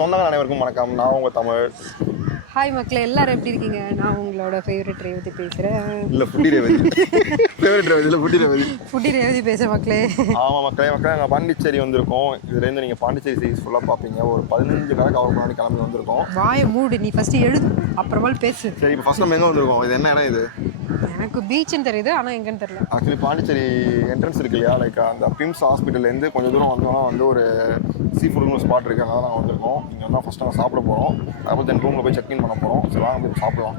சொந்தங்கள் அனைவருக்கும் வணக்கம். நான் உங்கள் தமிழ். ஹாய் மக்களே, எல்லாரும் எப்படி இருக்கீங்க? நான் உங்களோட ஃபேவரட் ரேவதி பேசுகிறேன். இல்லை ஃபுட்டி ரேவதி, ஃபேவரட் ரேவதி இல்லை ஃபுட்டி ரேவதி பேசுகிறேன் மக்களே. ஆமாம் மக்களே, நாங்கள் பாண்டிச்சேரி வந்திருக்கோம். இதுலேருந்து நீங்கள் பாண்டிச்சேரி சீரிஸ் ஃபுல்லாக பார்ப்பீங்க. ஒரு 15 கணக்கு அவர் முன்னாடி கிளம்பி வந்திருக்கோம். வாயை மூடு, நீ ஃபஸ்ட்டு எழுது, அப்புறமா பேசு. சரி, இப்போ ஃபஸ்ட் நம்ம எங்கே வந்திருக்கோம்? இது என்ன இடம்? இது எனக்கு பீச்சுன்னு தெரியுது, ஆனால் எங்கன்னு தெரியல. ஆக்சுவலி பாண்டிச்சேரி என்ட்ரன்ஸ் இருக்கு இல்லையா, லைக் அந்த பிம்ஸ் ஹாஸ்பிட்டல்லேருந்து கொஞ்சம் தூரம் வந்தோம்னா வந்து ஒரு சீ ஃபுட்னு ஸ்பாட் இருக்குது. அதனால் நாங்கள் வந்திருக்கோம். இங்கே வந்து ஃபஸ்ட்டு நாங்கள் சாப்பிட போகிறோம். அப்புறம் தென் ரூமில் போய் செக்இன் பண்ண போகிறோம். சரி வாங்க போய் சாப்பிடலாம்.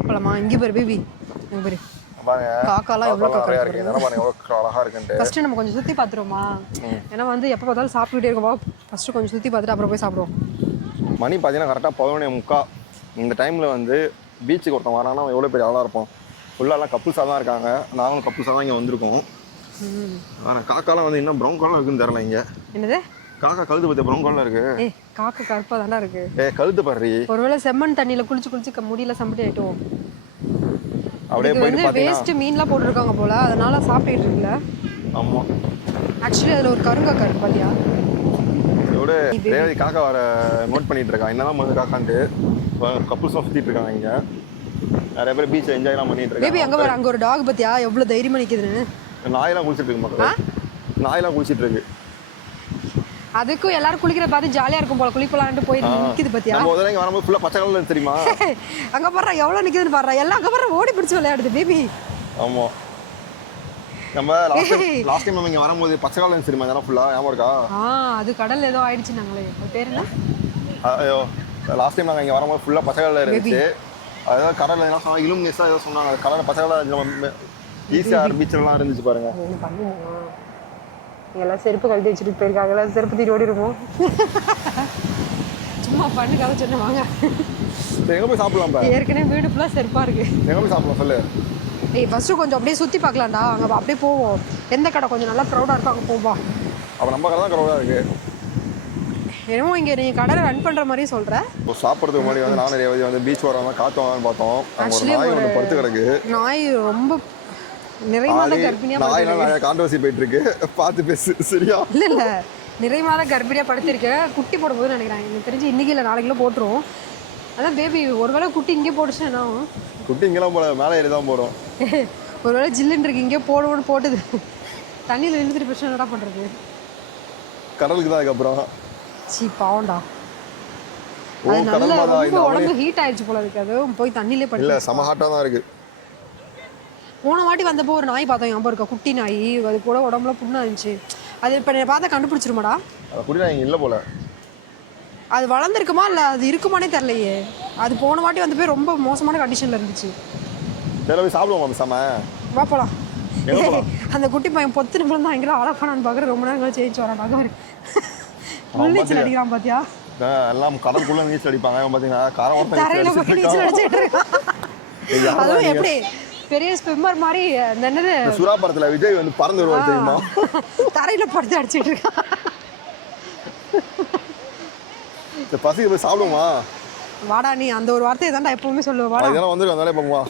போகலாமா? இங்கே பாரு பேபி, இங்கே பாரு பாருங்க, காக்காலாம் எவ்வளோ காக்கா இருக்குது. இதெல்லாம் பாருங்க எவ்வளோ அழகாக இருக்குன்ட்டு. ஃபஸ்ட்டு நம்ம கொஞ்சம் சுற்றி பார்த்துருவோமா? ஏன்னா வந்து எப்போ பார்த்தாலும் சாப்பிட்டுக்கிட்டே இருக்கோம். ஃபஸ்ட்டு கொஞ்சம் சுற்றி பார்த்துட்டு அப்புறம் போய் சாப்பிடுவோம். மணி பார்த்தீங்கன்னா கரெக்டாக 11:45. இந்த டைமில் வந்து பீச்சுக்கு ஒருத்தன் வரானா எவ்வளோ பெரிய ஆளாக இருப்போம். ஃபுல்லாலாம் கப்புள்ஸாக தான் இருக்காங்க. நாங்களும் கப்புள்ஸாக தான் இங்கே வந்திருக்கோம். ஆனால் காக்காலாம் வந்து இன்னும் ப்ரௌன் கலர் இருக்குன்னு தெரியல. இங்கே என்னது காக்கா கழுத்து பார்த்து ப்ரௌன் கலர் இருக்கு. காக்கா கருப்பாக தானே இருக்கு. கழுத்து பாரு. ஒருவேளை செம்மண் தண்ணியில் குளிச்சு முடியல சம்பட்டி ஆகிட்டோம். அப்படியே போயிட்டு பார்த்தீங்கன்னா வேஸ்ட் மீன்லாம் போட்டிருக்காங்க போல, அதனால சாப்பிட்டுட்டு இருக்குல்ல. ஆமாம், ஆக்சுவலி அதில் ஒரு கருங்காக்கா இருக்கு பாத்தியா? இதோட ரேவதி காக்கா வர நோட் பண்ணிட்டு இருக்கான். என்னதான் வந்து காக்கான்ட்டு கப்புள்ஸாக சுற்றிட்டு இருக்காங்க. இங்கே நிறைய பேர் பீச்சை என்ஜாய்லாம் பண்ணிட்டு இருக்காங்க. பேபி அங்கே வர, அங்கே ஒரு டாக் பத்தியா எவ்வளோ தைரியமாக நிற்குதுன்னு. நாயெல்லாம் குளிச்சுட்டு இருக்கு மக்கள். நாயெல்லாம் குளிச்சுட்டு இருக்கு. அதுக்கும் எல்லாரும் குளிக்கிற பார்த்து ஜாலியாக இருக்கும் போல, குளிப்பலான்ட்டு போய் நிற்கிது பத்தியா? நம்ம முதல்ல இங்கே வரும்போது ஃபுல்லாக பச்சை கலர்ல தெரியுமா? அங்கே பாரு எவ்வளோ நிற்குதுன்னு பாரு. எல்லாம் அங்கே பாரு ஓடி பிடிச்சி விளையாடுது பேபி. ஆமாம், நம்ம லாஸ்ட் டைம் நம்ம இங்கே வரும்போது பச்சை கலர் தெரியுமா? இதெல்லாம் ஃபுல்லாக ஞாபகம் இருக்கா? அது கடல் ஏதோ ஆயிடுச்சு நாங்களே. அது பேர் என்ன? ஐயோ, லாஸ்ட் டைம் நாங்கள் இங்கே வரும்போது ஃபுல்லாக பச்சை கலர் இருந்துச்சு. அதாவது கடலில் என்ன சொன்னாங்க, இலுமினேஷனாக ஏதோ சொன்னாங்க. கடலில் பச்சை கலர் ஈஸியாக பீச்செல்லாம் இருந்துச்சு பாருங்க. எல்லாம் செருப்பு கழட்டி வச்சுட்டு போயிருக்காங்க. எல்லாம் செருப்பு தீட்டு ஓடிடுவோம். சும்மா பண்ணுக்காக சொன்ன வாங்க. எங்கே போய் சாப்பிடலாம்? ஏற்கனவே வீடு ஃபுல்லாக செருப்பாக இருக்கு. எங்கே போய் சாப்பிடலாம் சொல்லு? ஃபஸ்ட்டு கொஞ்சம் அப்படியே சுற்றி பார்க்கலாம்டா. அங்கே அப்படியே போவோம். எந்த கடை கொஞ்சம் நல்லா க்ரௌடாக இருக்கும் அங்கே போவோம். அப்போ நம்ம கடை தான் க்ரௌடாக இருக்குது. என்னமோ இங்கே நீங்கள் கடை ரன் பண்ணுற மாதிரியே சொல்கிறேன். இப்போ சாப்பிட்றதுக்கு முன்னாடி வந்து நானும் ரேவதி வந்து பீச் வராமல் காற்று வாங்கன்னு பார்த்தோம். ஆக்சுவலி நாய் ஒன்று படுத்து கிடக்கு. நாய் ரொம்ப நிறைமாத கர்ப்பிணியாக நாயெல்லாம் நிறைய கான்ட்ரவர்சி போயிட்டு இருக்கு. பார்த்து பேசு சரியா? இல்லை நிறைமாத கர்ப்பிணியாக படுத்திருக்கு. குட்டி போடும்போது நினைக்கிறேன். எனக்கு தெரிஞ்சு இன்றைக்கி இல்லை நாளைக்குள்ள போட்டுரும். அதான் பேபி ஒருவேளை குட்டி இங்கே போட்டுச்சுன்னா குட்டி இங்கெல்லாம் போட மேலே ஏறி தான் போடும். ஒருவேளை ஜில்லுன்னு இருக்கு இங்கே போடுவோன்னு போட்டுது. தண்ணியில் இழுத்துட்டு பிரச்சனை என்னடா பண்ணுறது? கடலுக்கு தான் அதுக்கப்புறம் பாவண்டா. அது நல்ல ரொம்ப உடம்பு ஹீட் ஆயிடுச்சு போல இருக்கு. அது போய் தண்ணியிலே படுத்து. இல்லை செம ஹாட்டாக தான் இருக்கு. போன வாட்டி வந்தப்போ ஒரு நாய் பார்த்தோம் ஞாபகம் இருக்கா? குட்டி நாய். அது கூட உடம்புல புண்ணா இருந்துச்சு. அது இப்போ பார்த்தா கண்டுபிடிச்சிருமாடா? குட்டி நாய் இல்லை போல. அது வளர்ந்துருக்குமா இல்லை அது இருக்குமானே தெரிலையே. அது போன வாட்டி வந்து போய் ரொம்ப மோசமான கண்டிஷனில் இருந்துச்சு. சரி போய் சாப்பிடுவோம் சாம. வா போகலாம். அந்த குட்டி பையன் பொத்து நிமிடம் தான் எங்கே ஆளா பண்ணான்னு பார்க்குற. ரொம்ப நேரம் சேஞ்ச் வரான். நகர் நீச்சல் அடிக்கிறான் பாத்தியா? எல்லாம் கடலுக்குள்ள நீச்சல் அடிப்பாங்க. பார்த்தீங்கன்னா தரையில் போய் நீச்சல் அடிச்சுட்டு இருக்கான். அதுவும் எப்படி பெரிய ஸ்விம்மர் மாதிரி. அந்த என்னது சுறா படத்தில் விஜய் வந்து பறந்து வருவார் தெரியுமா? தரையில் படுத்து அடிச்சுட்டு இருக்கான். பசிக்கு போய் சாப்பிடுமா? வாடா, நீ அந்த ஒரு வார்த்தையை தான்டா எப்பவுமே சொல்லுவேன். வாடா இதெல்லாம் வந்துருக்கு. அதனாலே போகுமா?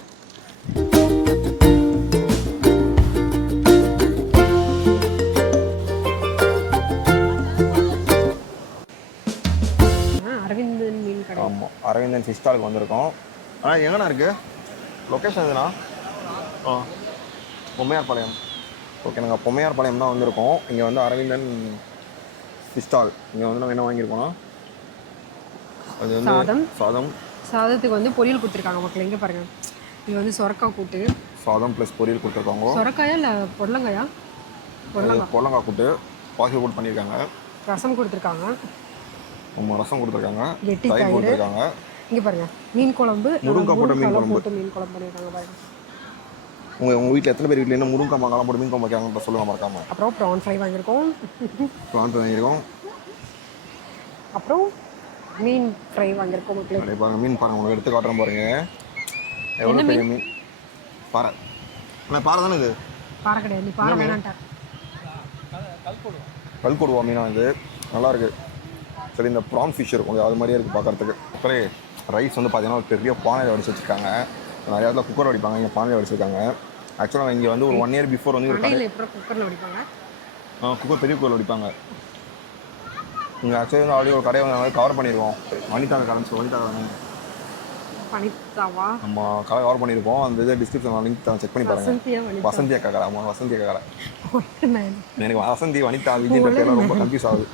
அரவிந்தன் மீன் கடை. ஆமாம், அரவிந்தன் ஃபிஷ் ஸ்டாலுக்கு வந்திருக்கோம். ஆனால் எங்கண்ணா இருக்குது லொக்கேஷன்? எதுனா பொம்மையார்பாளையம். ஓகே, நாங்கள் பொம்மையார்பாளையம் தான் வந்திருக்கோம். இங்கே வந்து அரவிந்தன் ஃபிஷ் ஸ்டால். இங்கே வந்து நம்ம என்ன வாங்கியிருக்கோம்னா அது வந்து சாதத்துக்கு வந்து பொரியல் கொடுத்துருக்காங்க மக்கள். எங்கே பாருங்க, இது வந்து சொரக்காய் கூட்டு. சாதம் ப்ளஸ் பொரியல் கொடுத்துருக்காங்க. சொரக்காயா இல்லை பொடலங்காயா? பொடலங்காய் கூட்டு பாசி போட்டு பண்ணியிருக்காங்க. ரசம் கொடுத்துருக்காங்க. ரசம் கொடுத்துருக்காங்க. தயிர் கொடுத்துருக்காங்க. இங்கே பாருங்க மீன் குழம்பு, முருங்கா போட்டு மீன் குழம்பு பண்ணியிருக்காங்க பாருங்க. உங்கள் வீட்டில் எத்தனை பேர் வீட்டில் என்ன முருங்கா மாங்காலாம் போட்டு மீன் குழம்பு வைக்காங்கன்னு சொல்லுங்க மறக்காம. அப்புறம் ப்ரான் ஃப்ரை வாங்கியிருக்கோம். அப்புறம் மீன் ஃப்ரை வாங்கியிருக்கோம் மக்களே. பாருங்க மீன் பாருங்க, உங்களுக்கு எடுத்து காட்டுறேன் பாருங்க. எவ்வளோ பெரிய மீன் பாறை. ஆனால் பாறை தானே இது? பாறை கிடையாது, நீ பாறை வேணான்ட்டார். கல்கொடுவா மீனா இது, நல்லா இருக்கு. சரி, இந்த ப்ரான் ஃபிஷ் இருக்கும் அது மாதிரியே இருக்குது பார்க்குறதுக்கு. அப்புறம் ரைஸ் வந்து பார்த்தீங்கன்னா ஒரு பெரிய பானையில் வடிச்சு வச்சுருக்காங்க. நிறைய இடத்துல குக்கர் வடிப்பாங்க, இங்கே பானையில் வடிச்சிருக்காங்க. ஆக்சுவலாக இங்கே வந்து ஒரு 1 year பிஃபோர் வந்து குக்கரில் வடிப்பாங்க. குக்கர் பெரிய குக்கர் வடிப்பாங்க. இங்கே ஆக்சுவலி வந்து ஆல்ரெடி ஒரு கடையை வந்து கவர் பண்ணிடுவோம். வனிதா கரன்ஸ் வனிதா பனிதாவா? நம்ம கடை கவர் பண்ணியிருக்கோம். அந்த இதை டிஸ்கிரிப்ஷன் லிங்க் செக் பண்ணி பாருங்க. வசந்தியா வனிதா? வசந்தி அக்கா கடை. ஆமாம் வசந்தி அக்கா கடை. நான் எனக்கு வசந்தி வனிதா விஜய் பேர்லாம் ரொம்ப கன்ஃபியூஸ் ஆகுது.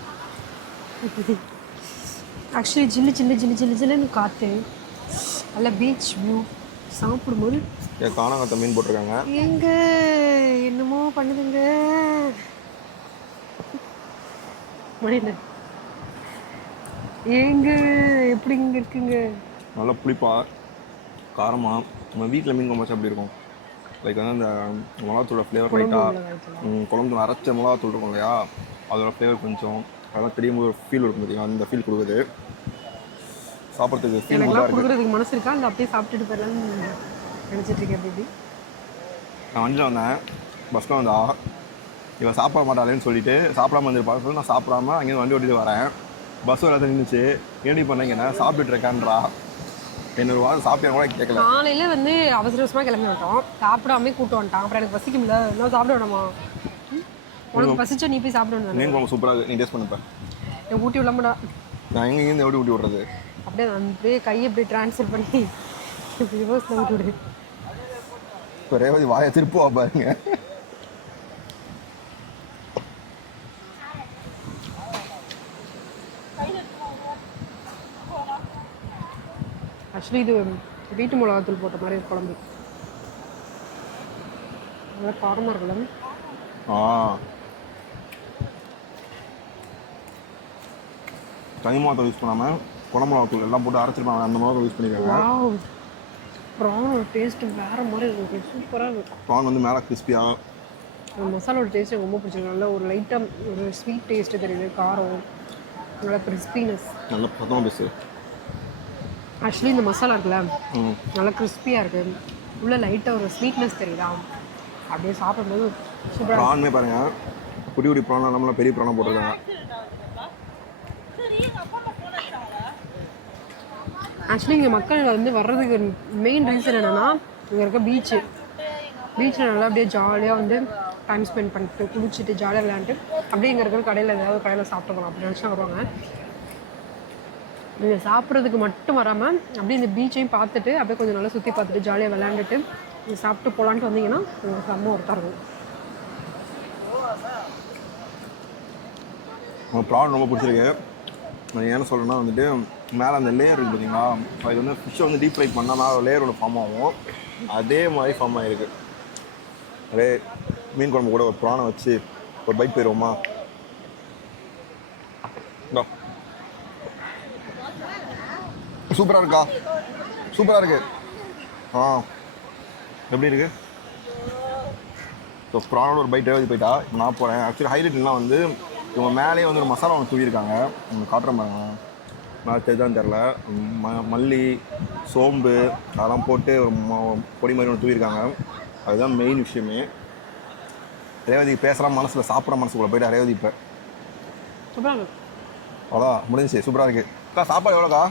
ஆக்சுவலி ஜில்லுன்னு காற்று நல்ல பீச் வியூ சாப்பிடும்போது காணாங்கத்தை மீன் போட்டிருக்காங்க. எங்க என்னமோ பண்ணுதுங்க. முடியல ஏங்க எப்படி இங்கே இருக்குங்க. நல்லா புளிப்பா காரமாக நம்ம வீட்டில் மீன் குழம்பு வச்சா அப்படி இருக்கும். லைக் வந்து அந்த மிளகாத்தூளோட ஃப்ளேவர் லைட்டாக குழம்பு அரைச்ச மிளகாத்தூள் இருக்கும் இல்லையா, அதோட ஃப்ளேவர் கொஞ்சம் அதெல்லாம் தெரியும் போது ஒரு ஃபீல் இருக்கும் பார்த்தீங்கன்னா, அந்த ஃபீல் கொடுக்குது. சாப்பிட்றதுக்கு ஃபீல் நல்லா இருக்குது. கொடுக்குறதுக்கு மனசு இருக்கா இல்லை அப்படியே சாப்பிட்டுட்டு போயிடலாம்னு நினச்சிட்டு இருக்கேன். எப்படி நான் வண்டியில் வந்தேன், பஸ்ஸில் வந்தா இவன் சாப்பிட மாட்டாளேன்னு சொல்லிட்டு சாப்பிடாம வந்துருப்பான்னு சொல்லி நான் சாப்பிடாம அங்கேருந்து வண்டி ஓட்டிட்டு வரேன். பஸ் எல்லாத்தையும் நின்றுச்சு. ஏடி பண்ணீங்கன்னா சாப்பிட்டுட்டு இருக்கேன்றா. என்னொரு வாரம் சாப்பிட்டா கூட கேட்கல. காலையில் வந்து அவசர அவசரமாக கிளம்பி வந்துட்டோம், சாப்பிடாமே கூப்பிட்டு வந்துட்டான். அப்புறம் எனக்கு பசிக்கும்ல, இன்னும் சாப்பிட வேணாமா? உனக்கு பசிச்சா நீ போய் சாப்பிட வேணும். மீன் குழம்பு சூப்பராக நீ டேஸ்ட் பண்ணிப்பேன். என் ஊட்டி விடாமடா. நான் எங்கேருந்து எப்படி ஊட்டி விட்றது? அப்படியே அப்படியே கையை இப்படி ட்ரான்ஸ்ஃபர் பண்ணி இப்படி ரிவர்ஸில் ஊட்டி விடுது. இப்போ ரேவதி வாயை திருப்புவா பாருங்க. ஆக்சுவலி இது வீட்டு மிளகாத்தூள் போட்ட மாதிரி ஒரு குழம்பு. நல்லா காரமாக இருக்கலாம். தனி மிளகாத்தூள் யூஸ் பண்ணாமல் குழம்பு மிளகாத்தூள் எல்லாம் போட்டு அரைச்சிருப்பாங்க, அந்த மிளகாத்தூள் யூஸ் பண்ணியிருக்காங்க. ப்ரானோட டேஸ்ட்டு வேறு மாதிரி இருக்குது, சூப்பராக இருக்குது. ப்ரான் வந்து மேலே கிறிஸ்பியாக, அந்த மசாலோட டேஸ்ட் எனக்கு ரொம்ப பிடிச்சிருக்கு. நல்லா ஒரு லைட்டாக ஒரு ஸ்வீட் டேஸ்ட்டு தெரியுது, காரம், நல்லா கிறிஸ்பினஸ், நல்லா பதமாக பேசு. ஆக்சுவலி இந்த மசாலா இருக்குல்ல நல்லா கிறிஸ்பியாக இருக்குது, உள்ளே லைட்டாக ஒரு ஸ்வீட்னஸ் தெரியுதா, அப்படியே சாப்பிடும்போது சூப்பராக. ப்ரான்மே பாருங்கள், குடி குடி ப்ரானாக நம்மளாம் பெரிய ப்ரானாக போட்டிருக்காங்க. ஆக்சுவலி இங்கே மக்கள் வந்து வர்றதுக்கு மெயின் ரீசன் என்னென்னா, இங்கே இருக்க பீச்சில் நல்லா அப்படியே ஜாலியாக வந்து டைம் ஸ்பெண்ட் பண்ணிட்டு குளிச்சுட்டு ஜாலியாக விளையாண்டுட்டு அப்படியே இங்கே இருக்கிற கடையில் ஏதாவது கடையில் சாப்பிட்டு போகலாம் அப்படி நினச்சா வருவாங்க. நீங்கள் சாப்பிட்றதுக்கு மட்டும் வராமல் அப்படியே இந்த பீச்சையும் பார்த்துட்டு அப்படியே கொஞ்சம் நல்லா சுற்றி பார்த்துட்டு ஜாலியாக விளையாண்டுட்டு நீங்கள் சாப்பிட்டு போகலான்ட்டு வந்தீங்கன்னா உங்களுக்கு செம்ம ஒருத்தா இருக்கும். ப்ரான் ரொம்ப பிடிச்சிருக்கு. நான் என்ன சொல்கிறேன்னா வந்துட்டு மேலே அந்த லேயர் இருக்குது பார்த்தீங்களா, அது வந்து ஃபிஷ்ஷை வந்து டீப் ஃப்ரை பண்ணால் மேலே லேயர் ஒன்று ஃபார்ம் ஆகும், அதே மாதிரி ஃபார்ம் ஆகிருக்கு. அதே மீன் குழம்பு கூட ஒரு ப்ரானை வச்சு ஒரு பைட் போயிடுவோமா? சூப்பராக இருக்கா? சூப்பராக இருக்கு. எப்படி இருக்கு? ஸோ ப்ரானோட ஒரு பைட் எழுதி போயிட்டா நான் போகிறேன். ஆக்சுவலி ஹைலைட்லாம் வந்து இவங்க மேலேயே வந்து ஒரு மசாலா ஒன்று தூவிருக்காங்க, அவங்க காட்டுறேன் பாருங்க, நான் தெரிஞ்சான்னு தெரில. மல்லி சோம்பு அதெல்லாம் போட்டு ஒரு பொடி மாதிரி ஒன்று தூவிருக்காங்க. அதுதான் மெயின் விஷயமே. ரேவதி பேசலாம் மனசில் சாப்பிட்ற மனசுக்குள்ளே போய்ட்டு ரேவதி இப்போ அதான் முடிஞ்சிச்சு. சூப்பராக இருக்குது. அக்கா சாப்பாடு எவ்வளோக்கா?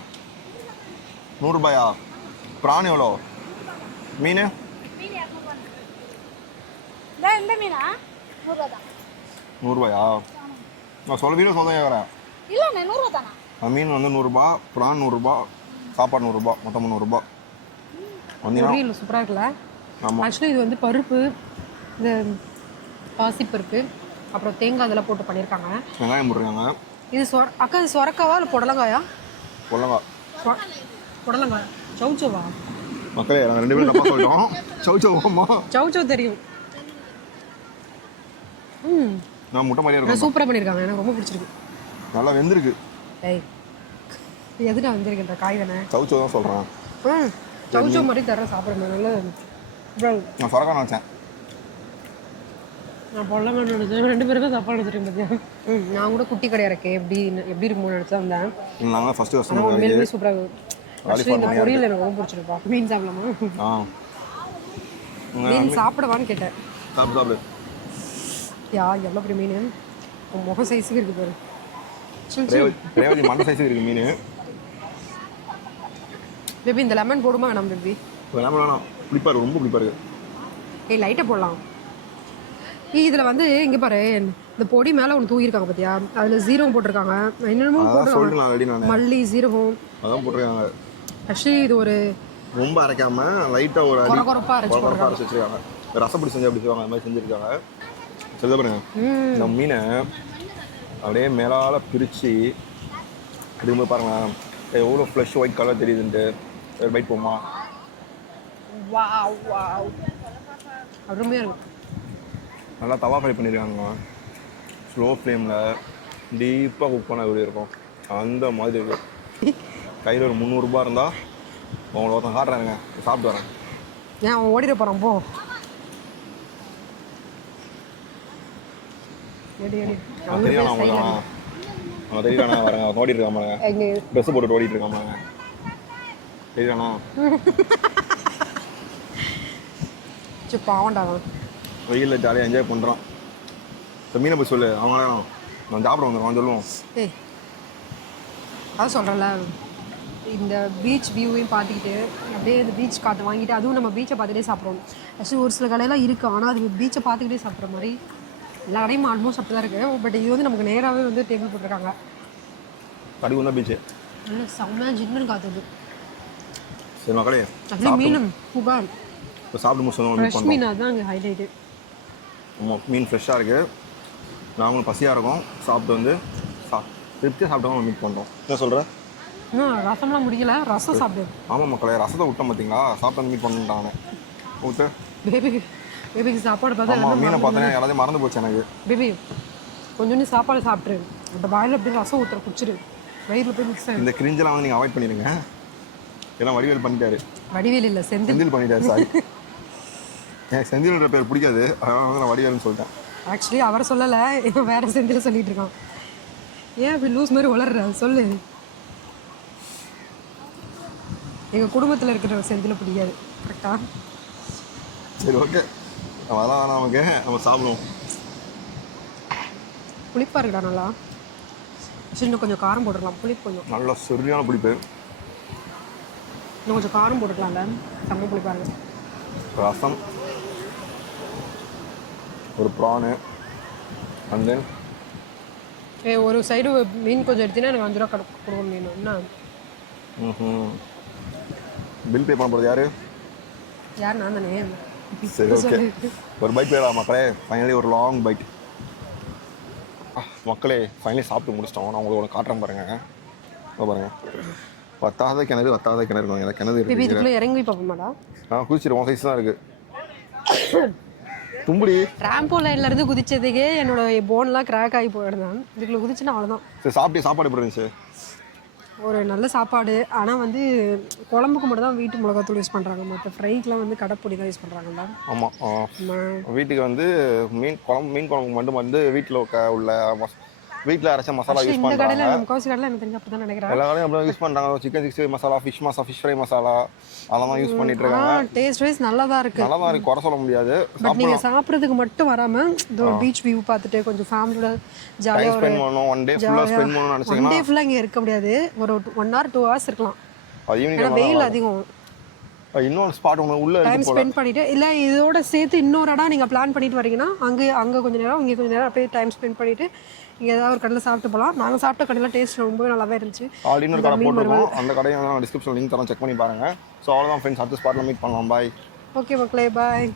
100 ரூபாயா? ப்ரான் எவ்வளோ? மீன் இந்த மீனா 100 ரூபா தான். 100 ரூபாயா? நான் சொல்ல வீடியோ சொல்ல வரேன். இல்லை 100 ரூபா தானா? மீன் வந்து 100 ரூபா, ப்ரான் 100 ரூபா, சாப்பாடு 100 ரூபா, மொத்தம் 100 ரூபா. வந்தீங்கன்னா சூப்பராக இருக்குல்ல? ஆமாம். ஆக்சுவலி இது வந்து பருப்பு, இந்த பாசிப்பருப்பு, அப்புறம் தேங்காய் இதெல்லாம் போட்டு பண்ணியிருக்காங்க. வெங்காயம் போட்டிருக்காங்க. இது அக்கா இது சொரக்காவா இல்லை புடலங்காயா? புடலங்காய். சௌச்சோவா? மக்களே நாங்கள் 2 பேரும் தப்பா சொல்லிட்டோம். சௌச்சோவாம்மா? சௌச்சோ தெரியும். நான் முட்டை மாதிரியே இருக்கும். சூப்பராக பண்ணியிருக்காங்க, எனக்கு ரொம்ப பிடிச்சிருக்கு. நல்லா வெந்திருக்கு. ஏய் எதுனா வந்திருக்கின்ற காய் தானே? சௌச்சோ தான் சொல்கிறேன். சௌச்சோ மாதிரி தர சாப்பிட்றேன். நல்லா நான் சொரக்காய் நினச்சேன். நான் பொல்லங்க நினச்சேன். 2 பேருமே தப்பாக நினச்சிருக்கேன் பார்த்தியா? நான் கூட குட்டி கடையாக இருக்கேன், எப்படி இருக்குமோ நினச்சா வந்தேன். நாங்கள் ஃபஸ்ட்டு உண்மையிலுமே சூப்பராக இருக்கும். ஆக்சுவலி இந்த பொரியல் எனக்கு ரொம்ப பிடிச்சிருப்பா. மீன் சாப்பிடலாமா? மீன் சாப்பிடவான்னு கேட்டேன். சாப்பிடு. எவ்வளோ பெரிய மீன், முகம் சைஸுக்கு இருக்குது பாரு. ரேவதி மண்டை சைஸுக்கு இருக்குது மீன். பேபி இந்த லெமன் போடுமா வேணாம் பேபி? லெமன் வேணாம், புளிப்பாக இருக்குது, ரொம்ப புளிப்பாக இருக்குது. லைட்டாக போடலாம். இதில் வந்து இங்கே பாரு இந்த பொடி மேலே ஒன்று தூக்கியிருக்காங்க பார்த்தியா அதில் ஜீரகம் போட்டிருக்காங்க என்னென்னமோ அதான் போட்டிருக்காங்க சொல்லிட்டு நான் ரெடி நான் மல்லி ஜீரகம் அதான் போட்டிருக்காங்க. ஆக்சுவலி இது ஒரு ரொம்ப அரைக்காம லைட்டாக ஒரு அடி கொரகொரப்பா அரைச்சு குழப்பா அரைச்சி வச்சுருக்காங்க. ரசப்படி செஞ்சு அப்படி செய்வாங்க, அது மாதிரி செஞ்சுருக்காங்க. சொல்ல பாருங்க இந்த மீனை அப்படியே மேலால் பிரித்து எடுக்கும்போது பாருங்களேன் எவ்வளோ ஃப்ளஷ் ஒயிட் கலர் தெரியுதுன்ட்டு. ஒரு பைட் போமா. அருமையாக இருக்கும். நல்லா தவா ஃப்ரை பண்ணியிருக்காங்க. ஸ்லோ ஃப்ளேமில் டீப்பாக குக் பண்ண எப்படி இருக்கும் அந்த மாதிரி இருக்குது. கையில் ஒரு 300 ரூபா இருந்தால் உங்களை ஒருத்தன் காட்டுறாருங்க, சாப்பிட்டு வரேன். ஏன் அவன் ஓடிட போகிறான் போ. தெரியாண்ணா அவங்களுக்கு அவன் தெரியாண்ணா வரேங்க, அவன் ஓடிட்டு இருக்கான் பாருங்க, ட்ரெஸ் போட்டுட்டு ஓடிட்டு இருக்கான் பாருங்க. தெரியாண்ணா பாவண்டா அவன் வெயிலில் ஜாலியாக என்ஜாய் பண்ணுறான். இப்போ மீனை போய் சொல்லு, அவங்க நான் சாப்பிட வந்துடுவான் சொல்லுவோம். ஏய் அதான் சொல்கிறேன்ல, இந்த பீச் வியூவையும் பார்த்துக்கிட்டு அப்படியே இந்த பீச் காற்று வாங்கிட்டு அதுவும் நம்ம பீச்சை பார்த்துட்டே சாப்பிடுவோம். ஆக்சுவலி ஒரு சில கடையெல்லாம் இருக்குது, ஆனால் அது பீச்சை பார்த்துக்கிட்டே சாப்பிட்ற மாதிரி எல்லா கடையும் ஆல்மோஸ்ட் அப்படி தான் இருக்குது. பட் இது வந்து நமக்கு நேராகவே வந்து டேபிள் போட்டிருக்காங்க. கடி வந்தால் பீச்சு நல்ல செம்மையாக ஜின்னு காத்துது. சரி மக்களே, அதுலேயே மீன் சூப்பர். இப்போ சாப்பிட்டு முடிச்சு ஃப்ரெஷ் மீன் அதுதான் அங்கே ஹைலைட்டு. மீன் ஃப்ரெஷ்ஷாக இருக்குது. நாங்களும் பசியாக இருக்கோம். சாப்பிட்டு வந்து திருப்தியாக சாப்பிட்டோம் மீட் பண்ணுறோம். என்ன சொல்கிறேன்? இன்னும் ரசம்லாம் முடியல, ரசம் சாப்பிடு. ஆமாம் மக்களே, ரசத்தை விட்டோம் பார்த்தீங்களா, சாப்பிட்டு மீட் பண்ணிட்டானே விட்டு. பேபிக்கு சாப்பாடு பார்த்தா ஆமாம், மீனை பார்த்தேன் எல்லாத்தையும் மறந்து போச்சு எனக்கு. பேபி கொஞ்சோண்டு சாப்பாடு சாப்பிட்ரு, அந்த வாயில் அப்படியே ரசம் ஊற்றுற குடிச்சிரு, வயிறில் போய் மிக்ஸ் ஆகிடும். இந்த கிரிஞ்செல்லாம் வந்து நீங்கள் அவாய்ட் பண்ணிடுங்க. எல்லாம் வடிவேல் பண்ணிட்டாரு. வடிவேல் இல்லை செந்தில் பண்ணிட்டாரு. சாரி, எனக்கு செந்தில்ன்ற பேர் பிடிக்காது, அதனால வந்து நான் வடிவேல்னு சொல்லிட்டேன். ஆக்சுவலி அவர் சொல்லலை, இவன் வேறு செந்தில் சொல்லிட்டு இருக்கான். ஏன் அப்படி லூஸ் மாதிரி வளர்ற சொல்லு. எங்கள் குடும்பத்தில் இருக்கிற செந்தில் பிடிக்காது. கரெக்டாக? சரி ஓகே, அதெல்லாம் நமக்கு நம்ம சாப்பிடுவோம். புளிப்பாக இருக்குடா நல்லா. சரி இன்னும் கொஞ்சம் காரம் போட்டுடலாம். புளிப்பு கொஞ்சம் நல்லா சரியான புளிப்பு. இன்னும் கொஞ்சம் காரம் போட்டுக்கலாம்ல, செம்ம புளிப்பாக இருக்கு. ரசம், ஒரு ப்ரானு, அண்ட் தென் ஒரு சைடு மீன் கொஞ்சம் எடுத்தீங்கன்னா எனக்கு 5 ரூபா கொடுக்க மீன். என்ன பில் பே பண்ண போகிறது யார்? யார்? நான் தானே. சரி ஓகே, ஒரு பைட் போயிடலாம் மக்களே. ஃபைனலி ஒரு லாங் பைட். மக்களே ஃபைனலி சாப்பிட்டு முடிச்சிட்டோம். நான் உங்களுக்கு ஒன்று காட்டுறேன் பாருங்கள். பாருங்கள், வத்தாத கிணறு ஏதாவது கிணறு இருக்குது. இதுக்குள்ளே இறங்கி பார்ப்போமாடா? குதிச்சிருவோம், சைஸ் தான் இருக்குது. தும்புடி ட்ராம்போ லைன்ல இருந்து குதிச்சதுக்கே என்னோட போன்லாம் கிராக் ஆகி போயிடுதான். இதுக்குள்ள குதிச்சுன்னா அவ்வளோதான். சரி சாப்பாடு எப்படி இருந்துச்சு? ஒரு நல்ல சாப்பாடு. ஆனால் வந்து குழம்புக்கு மட்டும் தான் வீட்டு மிளகாத்தூள் யூஸ் பண்ணுறாங்க, மற்ற ஃப்ரைக்கெலாம் வந்து கடைப்பொடி தான் யூஸ் பண்ணுறாங்கல்ல. ஆமாம், வீட்டுக்கு வந்து மீன் குழம்புக்கு மட்டும் வந்து வீட்டில் உள்ள வீட்டில் அரைச்ச மசாலா யூஸ் இந்த பண்ணுறாங்க. கடையில் முக்கால்வாசி கடையில் எனக்கு தெரிஞ்சு அப்படி தான் நினைக்கிறேன். எல்லா கடையும் அப்படி யூஸ் பண்ணுறாங்க. Chicken 60 masala, fish fry masala அதெல்லாம் யூஸ் பண்ணிட்டு இருக்காங்க. டேஸ்ட் வைஸ் நல்லா தான் இருக்குது. நல்லா தான் இருக்குது, குறை சொல்ல முடியாது. பட் நீங்கள் சாப்பிட்றதுக்கு மட்டும் வராமல் இந்த பீச் வியூ பார்த்துட்டு கொஞ்சம் ஃபேமிலியோட ஜாலியாக ஸ்பெண்ட் பண்ணணும். ஒன் டே ஃபுல்லாக ஸ்பெண்ட் பண்ணணும்னு நினச்சிங்கன்னா 1 day ஃபுல்லாக இங்கே இருக்க முடியாது. ஒரு 1 hour 2 hours இருக்கலாம். ஈவினிங் வெயில் அதிகம். இன்னொரு ஸ்பாட் உங்களுக்கு உள்ள டைம் ஸ்பெண்ட் பண்ணிட்டு இல்லை இதோட சேர்த்து இன்னொரு இடம் நீங்கள் பிளான் பண்ணிட்டு வரீங்கன்னா அங்கே கொஞ்சம் நேரம் இங்கே கொஞ்சம் நேரம் அப்படியே டைம் ஸ்பெண்ட் பண்ணிட்டு இங்கே ஏதாவது ஒரு கடையில் சாப்பிட்டு போகலாம். நாங்கள் சாப்பிட்ட கடையில் டேஸ்ட் ரொம்பவே நல்லாவே இருந்துச்சு. ஆல்ரெடி இன்னொரு கடை போட்டுருக்கோம், அந்த கடையை நான் டிஸ்கிரிப்ஷன் லிங்க் தரேன், செக் பண்ணி பாருங்கள். ஸோ அவ்வளோதான் ஃப்ரெண்ட்ஸ், அடுத்த ஸ்பாட்டில் மீட் பண்ணலாம். பாய். ஓகே மக்களே, பாய்.